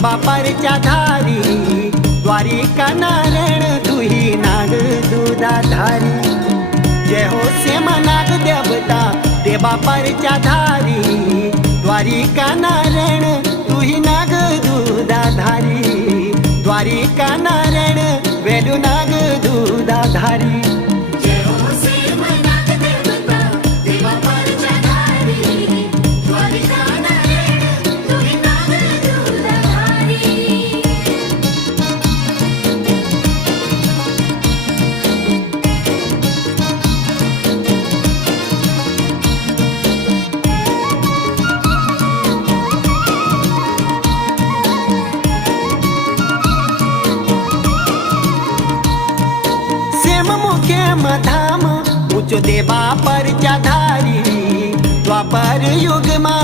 देवा परच्या धारी द्वारिका नारायण तुही नाग दुधाधारी जय हो सेमा नाग देवता देवा परच्या धारी द्वारिका नारायण तुही नाग दुधाधारी द्वारिका नारायण वेलू नाग दुधाधारी धाम उच्च देवा परच्या धारी द्वापर युग मा